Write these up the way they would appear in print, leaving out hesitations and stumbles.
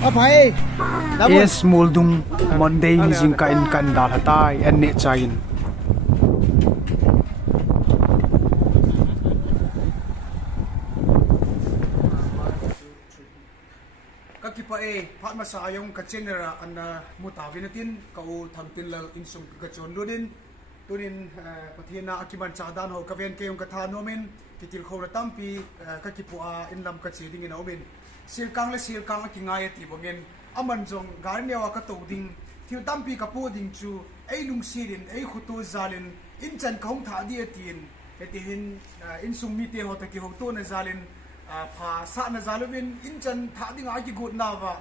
Apai, yes, moldung Monday jing kain kan dal hatai and ne chain. Kakipah pat masayong kachenera an mutawinatin kau Thangtinlal insung kachon dudin tunin pathina akiman chadan ho kaven kayong kathanomin titil khom tampi kakipah in Kachate Ding Nehthei silkang le silkang kingai ti bongen amanjong garnewa ka to ding Thil Tamjeh kapu ding chu nungsirin khutu zalin inchan Ehungthah di atin etihin insung mite ho taki ho to na zalin pha sa na zalubin inchan tha ding aki gut nawa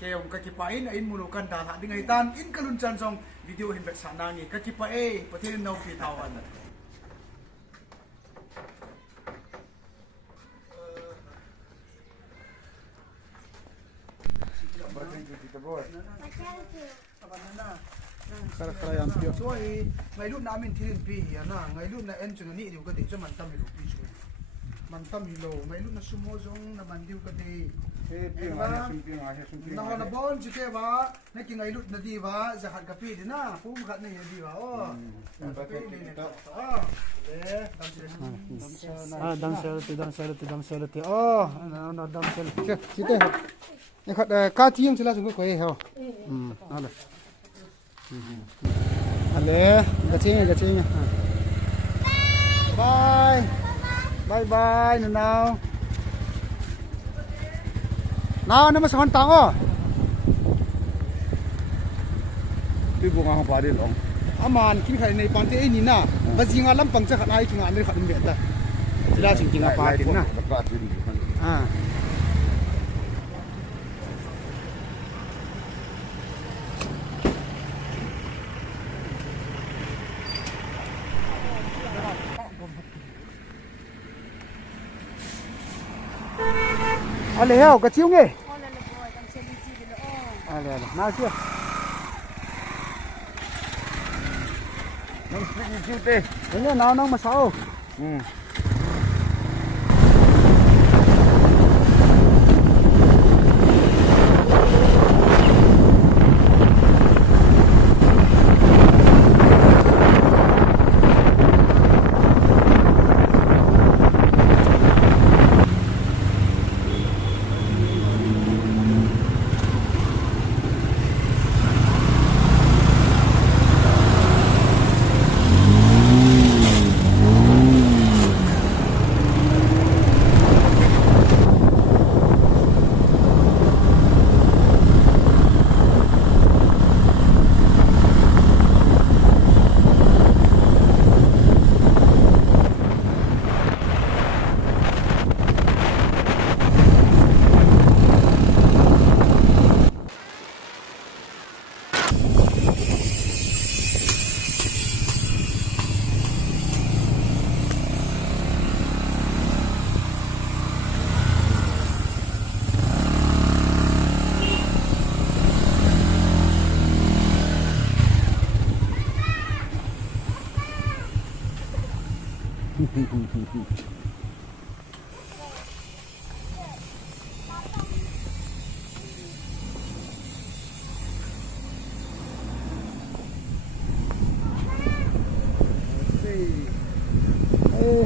kayong kakipah in mulukan dal ha ding aitan in kalun chan jong video hin bek sanangi kakipah pathin no pi tawan kara yang pio soi ngai lu namin thirin pi hi na ngai lu na en chung ni diu ka de chaman tam hi lu pi chu man tam hi lo ngai lu na sumo jong na man diu ka de pi ma na na bon chi te ba na ki ngai lu na di ba za khat ka pi di na pum khat na hi di ba o dam sel oh na dam sel chi teนี่เขาข้าทิ้งใช่ไหมสุกุยเหรอนั่นเลยอันเล่กระชิงบายหนูนาวนี่มาสอนตังอ๋อที่บุกงานของปาดีหลงอามันคิดใครในปันที่นี่นะบัดจิงอาลัมปังจะขัดไอ้ชิงอันนี้ขัดเป็นเบ็ดแต่จะได้จริงๆอ่ะปาดีนะอะไรเหรอกระชิวไงอะไรน่าเชื่อน้องชิวเต้เนี่ยน้องมาเช้า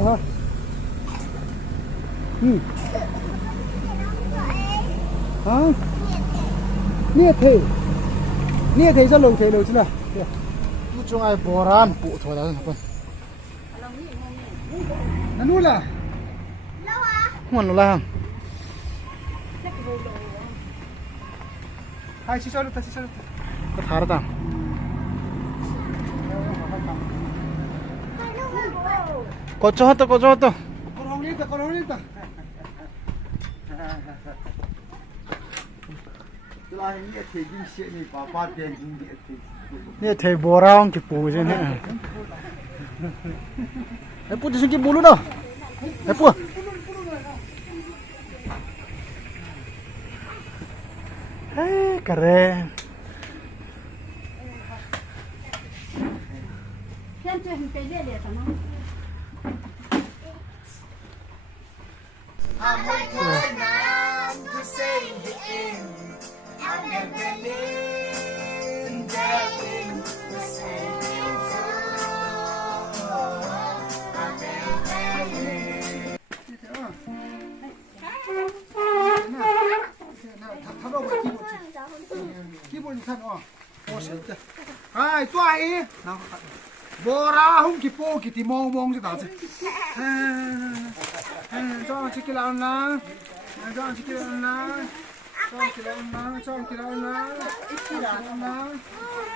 hả? Hả? Nehthei cho lồng thei lồng chứ nào? Lúc trong ai bò ran bộ thôi đó con. นั่นนู่นล่ะหัวหนูล่ะไอ้ชิชาลุตชิชาลุตก็ทาร์ตังก็จอดก็จอดก็ร้องนี่ก็ร้องนี่ตาเนี่ยเทบอราองกี่ปูใช่ไหมไอ้ปูจะสิ่งกี่ปูรู้เนาะไอ้ปูเฮ้ยกระเรไอ้ตัวไอ้โบราหุ่นกี่ปูกี่ที่มองจะต่างสิจ้องชิคกี้พายนะจ้องชิคกี้พายนะจ้องชิคกี้พายนะจ้องชิคกี้พายนะจ้องชิคกี้พายนะ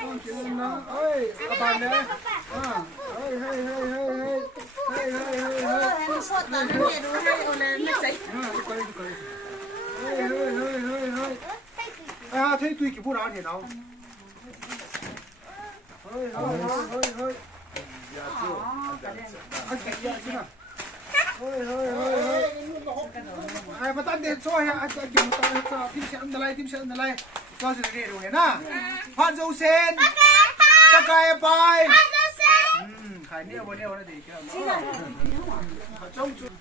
จ้องชิคกี้พายนะเฮ้ยอาบันเลยเฮ้ยสดตอนนี้ดูให้โอเลไม่ใช่เฮ้ยเท่ตุยกี่พูดอะไรเนี่ยน้องเฮ้ยไอ้ประธานเด็กช่วยฮะไอ้เกี่ยวกับทีมเชียร์อะไรก็จะเรียนรู้เห็นนะพันเซลเซนตะไคร้ไปขายเนี่ยวันนี้ดีครับจงจุด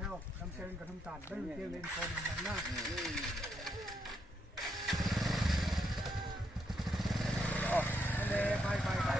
เฮาทำเชิงกับทำตัดได้เที่ยวเล่นคนอย่างนั้นไป